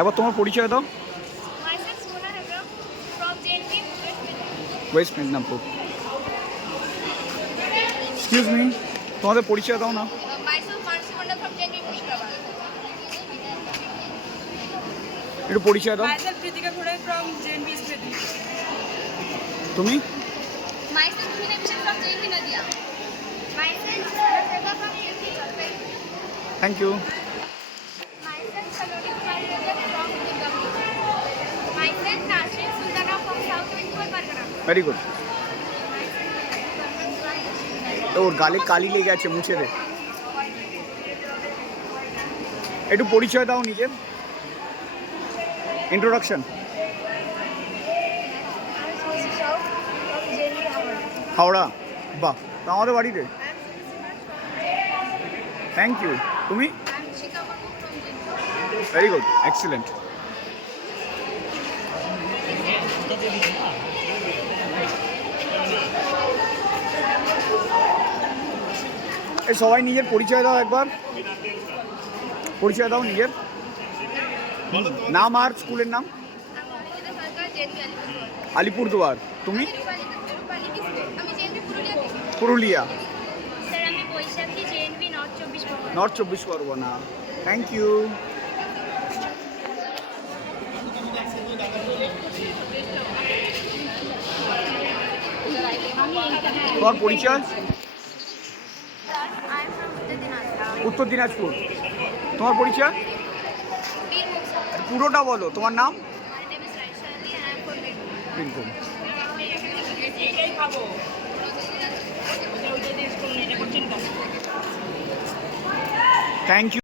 একবার তোমার পরিচয় দাও। Myself Mona Hebron from JNP West Midlands. West Medinipur. Excuse me, তোমাদের পরিচয় দাও না। Myself Mansi Manda from JNP Murshidabad. একটু পরিচয় দাও। Myself Pritika Khudai from JNP East Midlands. তুমি? Myself Hina Bishan from JNP Nadia. Myself Sana Sarda from JNP Jalpai. Thank you. Myself Saloni Kumari Raja from Dugami. Myself Nasrin Sultana from South 24 Pargana. Very good. ওর গালে কালি লেগে আছে, মুছে দে। একটু পরিচয় দাও নিজের, ইন্ট্রোডাকশন। হাওড়া, বাহ, তা আমাদের বাড়িতে। Thank you. তুমি? Very good, excellent. এই সবাই নিজের পরিচয় দাও একবার। পরিচয় দাও নিজের নাম আর স্কুলের নাম। আলিপুরদুয়ার। তুমি? পুরুলিয়া। স্যার আমি Baishakhi JNP north 24 Pargana. Thank you. তোমার পরিচয়? উত্তর দিনাজপুর। তোমার পরিচয় পুরোটা বলো, তোমার নাম? বিলকুল। Thank you.